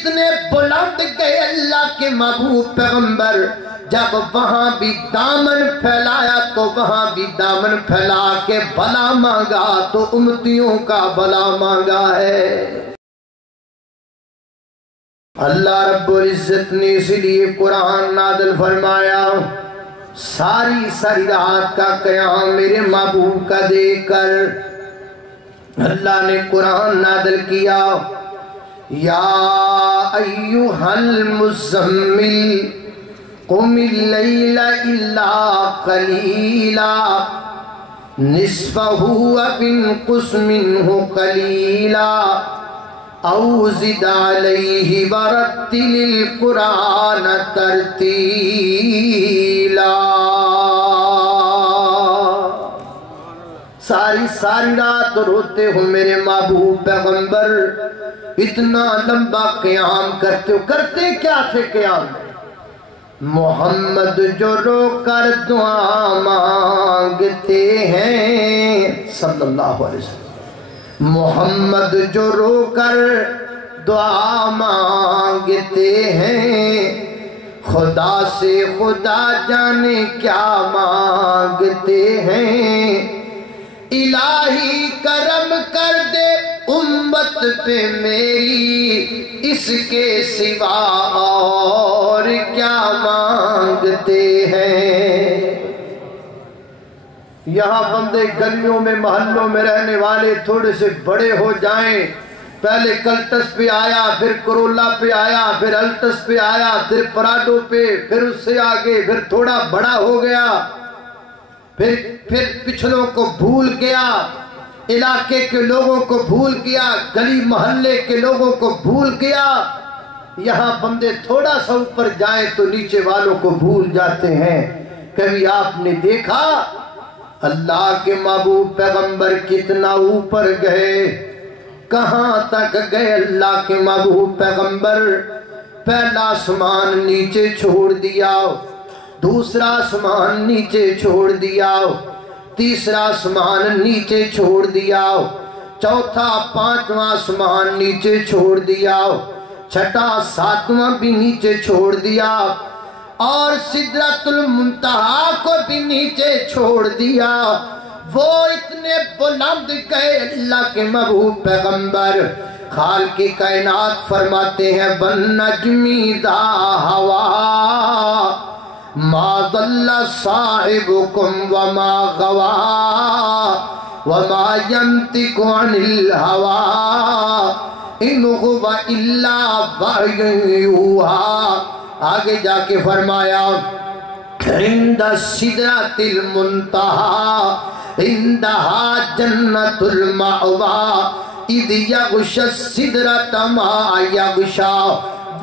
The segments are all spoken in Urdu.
اتنے بلند گئے اللہ کے محبوب پیغمبر، جب وہاں بھی دامن پھیلایا تو وہاں بھی دامن پھیلا کے بھلا مانگا تو امتیوں کا بھلا مانگا ہے۔ اللہ رب العزت نے اس لیے قرآن نازل فرمایا، ساری رات کا قیام میرے محبوب کا دیکھ کر اللہ نے قرآن نازل کیا، یا ایھا المزمل قم اللیل الا قلیلا نصفہ او انقص منہ قلیلا او زد علیہ ورتل القرآن ترتیلا۔ ساری رات روتے ہو میرے محبوب پیغمبر، اتنا لمبا قیام کرتے ہو، کرتے کیا تھے قیام؟ محمد جو رو کر دعا مانگتے ہیں صلی اللہ علیہ وسلم، محمد جو رو کر دعا مانگتے ہیں، خدا سے خدا جانے کیا مانگتے ہیں، الہی کرم کر دے امت پہ میری، اس کے سوا اور کیا مانگتے ہیں۔ یہاں بندے گلیوں میں محلوں میں رہنے والے تھوڑے سے بڑے ہو جائیں، پہلے کلٹس پہ آیا، پھر کرولا پہ آیا، پھر الٹس پہ آیا، پھر پراڈو پہ، پھر اس سے آگے پھر تھوڑا بڑا ہو گیا، پھر پچھلوں کو بھول گیا، علاقے کے لوگوں کو بھول گیا، گلی محلے کے لوگوں کو بھول گیا۔ یہاں بندے تھوڑا سا اوپر جائیں تو نیچے والوں کو بھول جاتے ہیں۔ کبھی آپ نے دیکھا اللہ کے محبوب پیغمبر کتنا اوپر گئے؟ کہاں تک گئے اللہ کے محبوب پیغمبر؟ پہلا آسمان نیچے چھوڑ دیا، دوسرا آسمان نیچے چھوڑ دیا، تیسرا آسمان نیچے چھوڑ دیا، چوتھا پانچواں آسمان نیچے چھوڑ دیا، چھٹا ساتواں بھی نیچے چھوڑ دیا، اور سدرۃ المنتہا کو بھی نیچے چھوڑ دیا۔ وہ اتنے بلند گئے اللہ کے محبوب پیغمبر، خالق کائنات فرماتے ہیں وَالنَّجْمِ اِذَا هَوَىٰ ما ضل صاحبكم وما غوى وما ينطق عن الهوى ان هو الا وحی یوحی۔ آگے جا کے فرمایا عند سدرۃ المنتہی عندها جنت المأوی اذ یغشی السدرۃ ما یغشی۔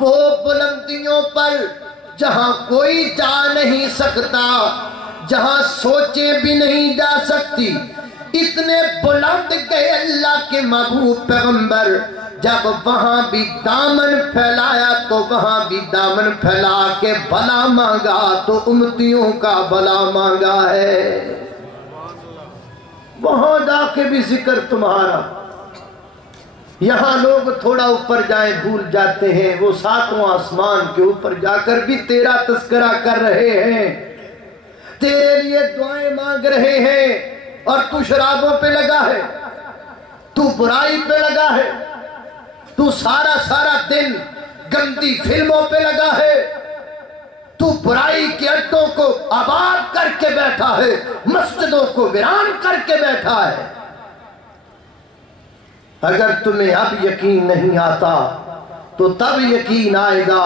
وہ بلندیوں پر جہاں کوئی جا نہیں سکتا، جہاں سوچے بھی نہیں جا سکتی، اتنے بلند گئے اللہ کے محبوب پیغمبر، جب وہاں بھی دامن پھیلایا تو وہاں بھی دامن پھیلا کے بھلا مانگا تو امتیوں کا بھلا مانگا ہے۔ وہاں جا کے بھی ذکر تمہارا، یہاں لوگ تھوڑا اوپر جائیں بھول جاتے ہیں، وہ ساتواں آسمان کے اوپر جا کر بھی تیرا تذکرہ کر رہے ہیں، تیرے لیے دعائیں مانگ رہے ہیں، اور تو شرابوں پہ لگا ہے، تو برائی پہ لگا ہے، تو سارا دن گندی فلموں پہ لگا ہے، تو برائی کے اڈوں کو آباد کر کے بیٹھا ہے، مسجدوں کو ویران کر کے بیٹھا ہے۔ اگر تمہیں اب یقین نہیں آتا تو تب یقین آئے گا